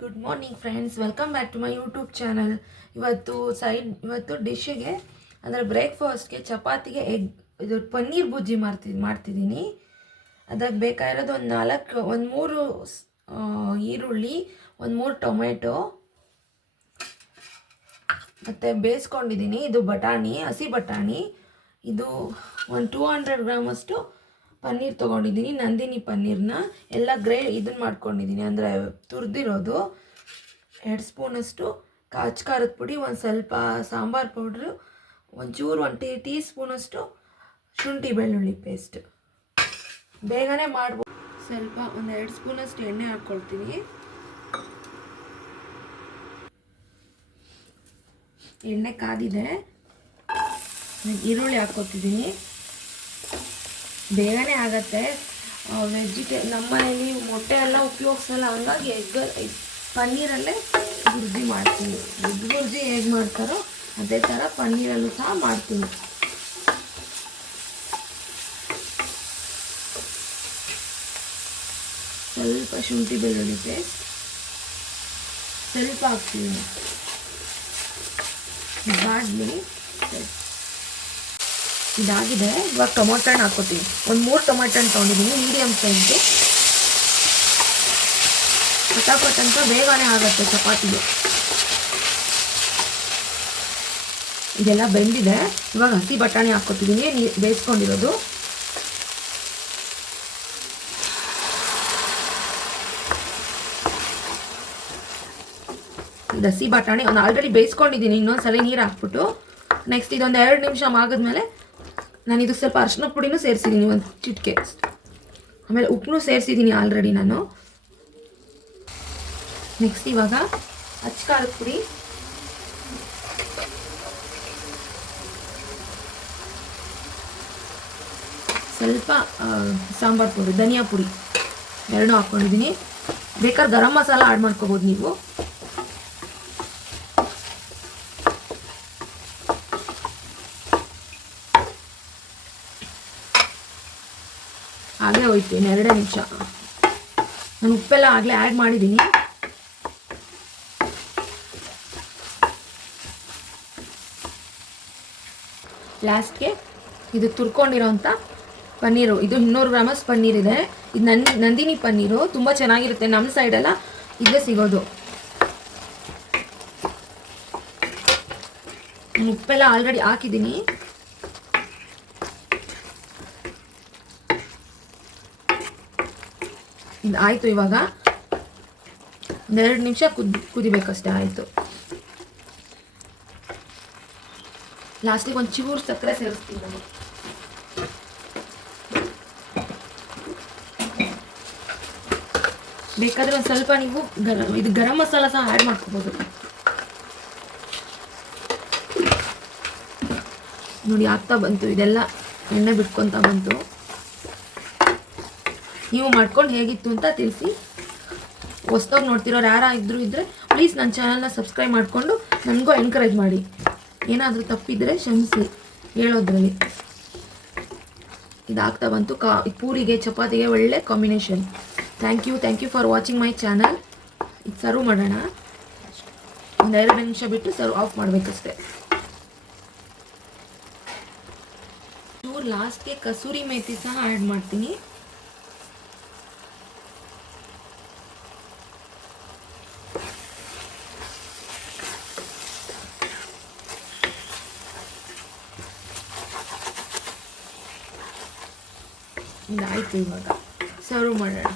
Good morning friends, welcome back to my YouTube channel. ಇವತ್ತು ಡಿಶ್ಶಿಗೆ ಅಂದರೆ ಬ್ರೇಕ್ಫಾಸ್ಟ್ಗೆ ಚಪಾತಿಗೆ ಇದು ಪನ್ನೀರ್ ಬುಜ್ಜಿ ಮಾಡ್ತಿದ್ದೀನಿ. ಅದಕ್ಕೆ ಬೇಕಾಗಿರೋದು ಒಂದು ಮೂರು ಈರುಳ್ಳಿ, ಒಂದು 3 ಟೊಮೆಟೊ ಮತ್ತು ಬೇಯಿಸ್ಕೊಂಡಿದ್ದೀನಿ. ಇದು ಬಟಾಣಿ, ಹಸಿ ಬಟಾಣಿ. ಇದು ಒಂದು 200 ಗ್ರಾಮಷ್ಟು ಪನ್ನೀರ್ ತೊಗೊಂಡಿದ್ದೀನಿ, ನಂದಿನಿ ಪನ್ನೀರ್ನ ಎಲ್ಲ ಇದನ್ನು ಮಾಡ್ಕೊಂಡಿದ್ದೀನಿ, ಅಂದರೆ ತುರಿದಿರೋದು. 2 ಸ್ಪೂನಷ್ಟು ಖಾರದ ಪುಡಿ, ಒಂದು ಸ್ವಲ್ಪ ಸಾಂಬಾರು ಪೌಡ್ರು, ಒಂಚೂರು 1 ಟೀ ಸ್ಪೂನಷ್ಟು ಶುಂಠಿ ಬೆಳ್ಳುಳ್ಳಿ ಪೇಸ್ಟ್. ಬೇಗನೆ ಮಾಡ್ಬೋದು. ಸ್ವಲ್ಪ ಒಂದು 2 ಸ್ಪೂನಷ್ಟು ಎಣ್ಣೆ ಹಾಕ್ಕೊಳ್ತೀನಿ. ಎಣ್ಣೆ ಕಾದಿದೆ, ಈರುಳ್ಳಿ ಹಾಕ್ಕೊತಿದ್ದೀನಿ. ಬೇಗನೆ ಆಗುತ್ತೆ. ನಮ್ಮ ಮನೇಲಿ ಮೊಟ್ಟೆ ಎಲ್ಲ ಉಪಯೋಗಿಸಲ್ಲ, ಹಂಗಾಗಿ ಪನ್ನೀರಲ್ಲೇ ಬುರ್ಜಿ ಮಾಡ್ತೀನಿ. ಬುರ್ಜಿ ಹೇಗೆ ಮಾಡ್ತಾರೋ ಅದೇ ಥರ ಪನ್ನೀರಲ್ಲೂ ಸಹ ಮಾಡ್ತೀನಿ. ಸ್ವಲ್ಪ ಶುಂಠಿ ಬೆಳ್ಳುಳ್ಳಿ ಪೇಸ್ಟ್ ಸ್ವಲ್ಪ ಹಾಕ್ತೀನಿ. ಇದಾಗಿದೆ. ಇವಾಗ ಟೊಮೊಟೊ ಹಣ್ಣು ಹಾಕ್ಕೋತೀನಿ. ಒಂದು 3 ಟೊಮೊಟೊ ಹಣ್ಣು ತೊಗೊಂಡಿದ್ದೀನಿ, ಮೀಡಿಯಮ್ ಸೈಜ್ದು. ಪಟಾಪಟ್ ಅಂತ ಬೇಗನೆ ಆಗುತ್ತೆ ಚಪಾತಿಗೆ. ಇದೆಲ್ಲ ಬೆಂದಿದೆ. ಇವಾಗ ಹಸಿ ಬಟಾಣಿ ಹಾಕ್ಕೊತಿದ್ದೀನಿ, ಬೇಯಿಸ್ಕೊಂಡಿರೋದು. ಇದು ಹಸಿ ಬಟಾಣಿ ಆಲ್ರೆಡಿ ಬೇಯಿಸ್ಕೊಂಡಿದ್ದೀನಿ, ಇನ್ನೊಂದ್ಸಲ ನೀರು ಹಾಕ್ಬಿಟ್ಟು. ನೆಕ್ಸ್ಟ್ ಇದೊಂದು 2 ನಿಮಿಷ ಆಗಿದ್ಮೇಲೆ ನಾನು ಇದಕ್ಕೆ ಸ್ವಲ್ಪ ಅರಿಶಿನ ಪುಡಿನೂ ಸೇರಿಸಿದ್ದೀನಿ, ಒಂದು ಚಿಟಿಕೆ. ಆಮೇಲೆ ಉಪ್ಪನ್ನೂ ಸೇರಿಸಿದ್ದೀನಿ ಆಲ್ರೆಡಿ ನಾನು. ನೆಕ್ಸ್ಟ್ ಇವಾಗ ಖಾರದ ಪುಡಿ, ಸ್ವಲ್ಪ ಸಾಂಬಾರು ಪುಡಿ, ಧನಿಯಾ ಪುಡಿ 2 ಹಾಕ್ಕೊಂಡಿದ್ದೀನಿ. ಬೇಕಾದ್ರೆ ಗರಂ ಮಸಾಲ ಆ್ಯಡ್ ಮಾಡ್ಕೋಬೋದು ನೀವು. ಆಗಲೇ ಹೋಯ್ತು, 2 ನಿಮಿಷ. ನಾನು ಉಪ್ಪೆಲ್ಲ ಆಗಲೇ ಆ್ಯಡ್ ಮಾಡಿದ್ದೀನಿ. ಲಾಸ್ಟ್ಗೆ ಇದು ತುರ್ಕೊಂಡಿರೋಂಥ ಪನ್ನೀರು, ಇದು 200 ಗ್ರಾಮಸ್ ಪನ್ನೀರ್ ಇದೆ. ಇದು ನಂದಿನಿ ಪನ್ನೀರು, ತುಂಬ ಚೆನ್ನಾಗಿರುತ್ತೆ. ನಮ್ಮ ಸೈಡೆಲ್ಲ ಇದೇ ಸಿಗೋದು. ನಾನು ಉಪ್ಪೆಲ್ಲ ಆಲ್ರೆಡಿ ಹಾಕಿದ್ದೀನಿ. ಆಯಿತು. ಇವಾಗ 2 ನಿಮಿಷ ಕುದಿಬೇಕಷ್ಟೇ. ಆಯಿತು. ಲಾಸ್ಟಿಗೆ ಒಂದು ಚೂರು ಸಕ್ಕರೆ ಸೇರಿಸ್ತೀನಿ ನಾನು. ಬೇಕಾದರೆ ಒಂದು ಸ್ವಲ್ಪ ನೀವು ಇದು ಗರಂ ಮಸಾಲ ಸಹ ಆ್ಯಡ್ ಮಾಡ್ಕೋಬೋದು. ನೋಡಿ ಆಗ್ತಾ ಬಂತು, ಇದೆಲ್ಲ ಎಣ್ಣೆ ಬಿಟ್ಕೊತಾ ಬಂತು. ನೀವು ಮಾಡ್ಕೊಂಡು ಹೇಗಿತ್ತು ಅಂತ ತಿಳಿಸಿ. ಹೊಸ್ದಾಗಿ ನೋಡ್ತಿರೋರು ಯಾರು ಇದ್ದರೆ ಪ್ಲೀಸ್ ನನ್ನ ಚಾನಲ್ನ ಸಬ್ಸ್ಕ್ರೈಬ್ ಮಾಡಿಕೊಂಡು ನನಗೂ ಎನ್ಕರೇಜ್ ಮಾಡಿ. ಏನಾದರೂ ತಪ್ಪಿದರೆ ಕ್ಷಮಿಸಿ ಹೇಳೋದ್ರಲ್ಲಿ. ಇದಾಗ್ತಾ ಬಂತು. ಪೂರಿಗೆ ಚಪಾತಿಗೆ ಒಳ್ಳೆ combination. Thank you for watching my channel. ಇದು ಸರ್ವ್ ಮಾಡೋಣ. ಒಂದು 2 ನಿಮಿಷ ಬಿಟ್ಟು ಸರ್ವ್ ಆಫ್ ಮಾಡಬೇಕಷ್ಟೆ. ಚೂರು ಲಾಸ್ಟ್ಗೆ ಕಸೂರಿ ಮೇಥಿ ಸಹ ಆ್ಯಡ್ ಮಾಡ್ತೀನಿ. ಇದಾಯಿತು. ಇವಾಗ ಸರ್ವ್ ಮಾಡೋಣ.